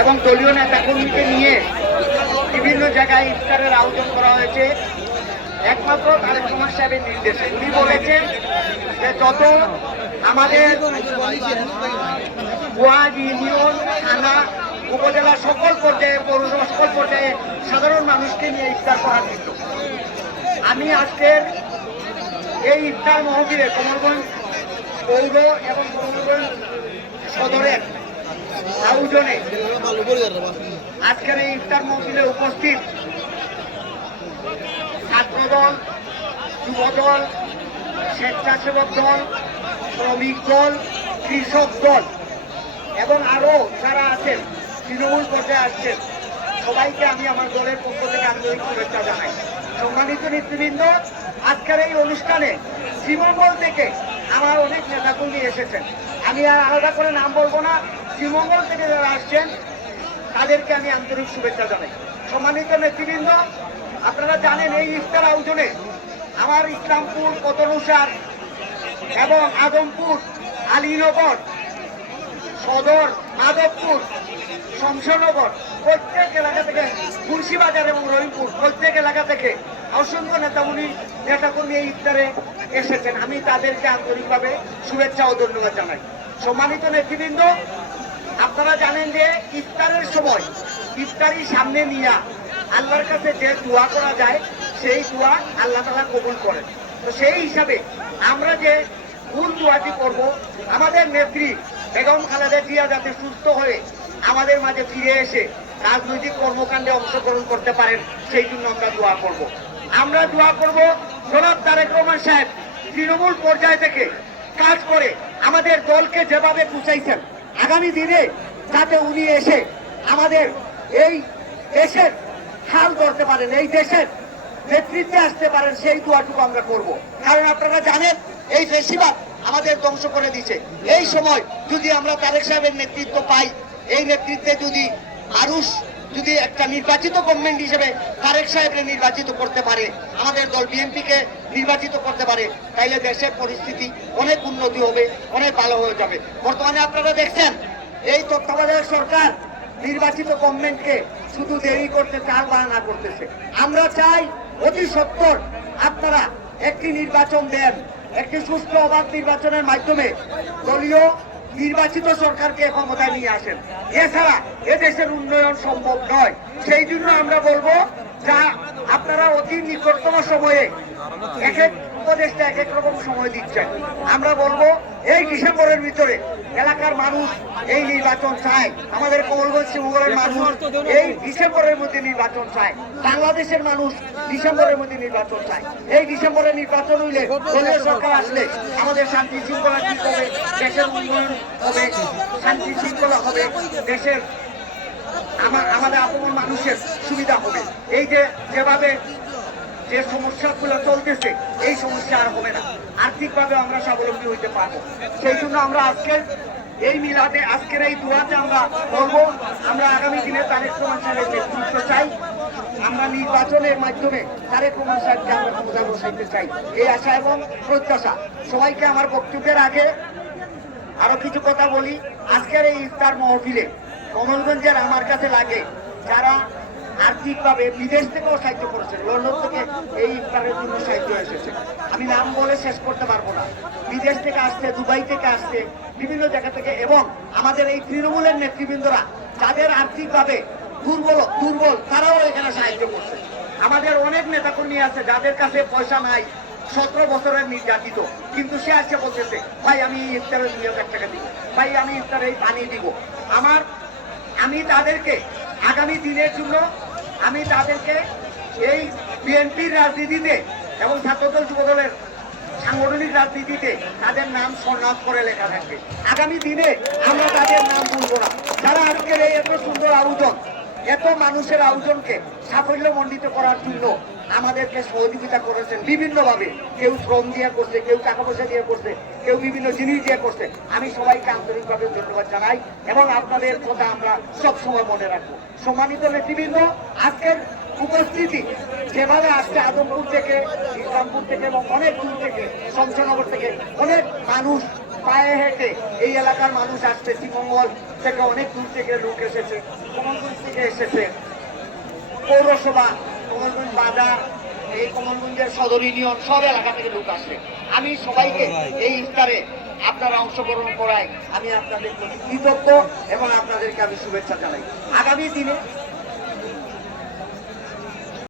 এবং দলীয় নেতাকর্মীকে নিয়ে বিভিন্ন জায়গায় ইফতারের আয়োজন করা হয়েছে। একমাত্র তারেক কুমার সাহেবের নির্দেশে। উনি বলেছেন যে যত আমাদের ওয়ার্ড ইউনিয়ন, থানা, উপজেলা সকল পর্যায়ে, পৌরসভা সকল পর্যায়ে সাধারণ মানুষকে নিয়ে ইফতার করার জন্য আমি আজকের এই ইফতার মহবিলে কমলগঞ্জ পৌর এবং কমলগঞ্জ সদরের আয়োজনে আজকের এই ইফতার মহবিলে উপস্থিত ছাত্রদল, যুবদল, স্বেচ্ছাসেবক দল, শ্রমিক দল, কৃষক দল এবং আরও যারা আছেন, তৃণমূল পর্যায়ে আসছেন, সবাইকে আমি আমার দলের পক্ষ থেকে আন্তরিক শুভেচ্ছা জানাই। সম্মানিত নেতৃবৃন্দ, আজকের এই অনুষ্ঠানে শ্রীমঙ্গল থেকে আমার অনেক নেতাকর্মী এসেছেন। আমি আর আলাদা করে নাম বলব না শ্রীমঙ্গল থেকে যারা আসছেন, তাদেরকে আমি আন্তরিক শুভেচ্ছা জানাই। সম্মানিত নেতৃবৃন্দ, আপনারা জানেন এই ইফতার আয়োজনে আমার ইসলামপুর কতনুসার এবং আদমপুর আলীনগর, সদর, মাধবপুর শমশনগর প্রত্যেক এলাকা থেকে মুন্সিবাজার এবং রহিমপুর প্রত্যেক এলাকা থেকে অসংখ্য নেতামণি নেতাকর্মী এই ইফতারে এসেছেন। আমি তাদেরকে আন্তরিকভাবে শুভেচ্ছা ও ধন্যবাদ জানাই। সম্মানিত নেতৃবৃন্দ আপনারা জানেন যে ইফতারের সময় ইফতারি সামনে নিয়ে আল্লাহর কাছে যে দোয়া করা যায়, সেই দোয়া আল্লাহ তালা কবুল করেন। তো সেই হিসাবে আমরা যে ভুল দোয়াটি করব আমাদের নেত্রী বেগম খালেদা জিয়া যাতে সুস্থ হয়ে আমাদের মাঝে ফিরে এসে রাজনৈতিক কর্মকাণ্ডে অংশগ্রহণ করতে পারেন, সেই জন্য আমরা দোয়া করব। আমরা দোয়া করব জনাব তারেক রহমান সাহেব তৃণমূল পর্যায় থেকে কাজ করে আমাদের দলকে যেভাবে বুঝাইছেন আগামী দিনে যাতে উনি এসে আমাদের এই দেশের হাল করতে পারেন, এই দেশের নেতৃত্বে আসতে পারেন, সেই দুয়াটুকু আমরা করব। কারণ আপনারা জানেন, এই বেশিরভাগ আমাদের ধ্বংস করে দিছে এই সময় যদি আমরা তারেক সাহেবের নেতৃত্ব পাই, এই নেতৃত্বে যদি মানুষ যদি একটা নির্বাচিত গভর্নমেন্ট হিসেবে তারেক সাহেবকে নির্বাচিত করতে পারে, আমাদের দল বিএনপিকে নির্বাচিত করতে পারে, তাইলে দেশের পরিস্থিতি অনেক উন্নতি হবে, অনেক ভালো হয়ে যাবে। বর্তমানে আপনারা দেখছেন, এই তত্ত্বাবধায়ক সরকার নির্বাচিত গভর্নমেন্টকে শুধু দেরি করতে চাল বাহানা করতেছে। আমরা চাই অতি সত্তর আপনারা একটি নির্বাচন দেন, একটি সুস্থ অবাধ নির্বাচনের মাধ্যমে দলীয় নির্বাচিত সরকারকে ক্ষমতায় নিয়ে আসেন। এছাড়া এদেশের উন্নয়ন সম্ভব নয়। সেই জন্য আমরা বলব, যা আপনারা অতি নিকটতম সময়ে এক এক উপদেশটা এক এক রকম সময় দিচ্ছেন আমরা বলব এই ডিসেম্বরের ভিতরে এলাকার মানুষ এই নির্বাচন চায়। আমাদের কমলগঞ্জ শিবগড়ের মানুষ এই ডিসেম্বরের মধ্যে নির্বাচন চায়। বাংলাদেশের মানুষ ডিসেম্বরের মধ্যে নির্বাচন চায়। এই ডিসেম্বরে নির্বাচন হইলে দলীয় সরকার আসলে আমাদের শান্তি শৃঙ্খলা ঠিক হবে দেশের উন্নয়ন হবে শান্তি শৃঙ্খলা হবে দেশের আমাদের আপন মানুষের সুবিধা হবে। এই যে যেভাবে যে সমস্যাগুলো চলতেছে, এই সমস্যা আর হবে না। আর্থিকভাবে আমরা স্বাবলম্বী হইতে পারব। সেই জন্য আমরা আজকের এই মিলাদে, আজকের এই দোয়াতে আমরা বলব, আমরা আগামী দিনে তারেক রহমান সাহেবের নেতৃত্ব চাই। আমরা নির্বাচনের মাধ্যমে তারেক রহমান সাহেবকে আমরা ক্ষমতা বসাইতে চাই। এই আশা এবং প্রত্যাশা। সবাইকে আমার বক্তব্যের আগে আরও কিছু কথা বলি। আজকের এই ইফতার মহফিলে কমলগঞ্জের আমার কাছে লাগে যারা আর্থিকভাবে বিদেশ থেকেও সাহায্য করেছেন, লন্ডন থেকে এই ইফতারের জন্য সাহায্য এসেছে। আমি নাম বলে শেষ করতে পারব না। বিদেশ থেকে আসছে, দুবাই থেকে আসছে, বিভিন্ন জায়গা থেকে এবং আমাদের এই তৃণমূলের নেতৃবৃন্দরা যাদের আর্থিকভাবে দুর্বল দুর্বল, তারাও এখানে সাহায্য করছে। আমাদের অনেক নেতাকর্মী আছে যাদের কাছে পয়সা নাই, সতেরো বছরের নির্যাতিত। কিন্তু সে আজকে বলতেছে, ভাই, আমি ইফতারের দুই হাজার টাকা দিব। ভাই, আমি ইফতারে এই পানি দিব। আমার, আমি তাদেরকে আগামী দিনের জন্য, আমি তাদেরকে বিএনপির রাজনীতিতে এবং ছাত্রদল, যুবদলের সাংগঠনিক রাজনীতিতে তাদের নাম স্বর্ণাথ করে লেখা থাকবে আগামী দিনে আমরা তাদের নাম ভুলবো না। যারা আজকের এই এত সুন্দর আয়োজন, এত মানুষের আয়োজনকে সাফল্যমণ্ডিত করার জন্য আমাদেরকে সহযোগিতা করেছেন বিভিন্নভাবে। কেউ শ্রম দিয়ে করছে, কেউ টাকা পয়সা দিয়ে করছে, কেউ বিভিন্ন জিনিস দিয়ে করছে। আমি সবাইকে আন্তরিকভাবে ধন্যবাদ জানাই এবং আপনাদের কথা আমরা সবসময় মনে রাখব। সম্মানিত নেতৃবৃন্দ, আজকের উপস্থিতি যেভাবে আসছে আদমপুর থেকে, ইসলামপুর থেকে এবং অনেক দূর থেকে শমশনগর থেকে অনেক মানুষ পায়ে হেঁটে এই এলাকার মানুষ আসছে। শ্রীমঙ্গল থেকে অনেক দূর থেকে লোক এসেছে, কমলগঞ্জ থেকে এসেছে। পৌরসভা, কমলগঞ্জ বাজার, এই কমলগঞ্জের সদর ইউনিয়ন, সব এলাকা থেকে লোক আসে আমি সবাইকে এই ইফতারে আপনারা অংশগ্রহণ করায় আমি আপনাদের কৃতজ্ঞ এবং আপনাদেরকে আমি শুভেচ্ছা জানাই। আগামী দিনে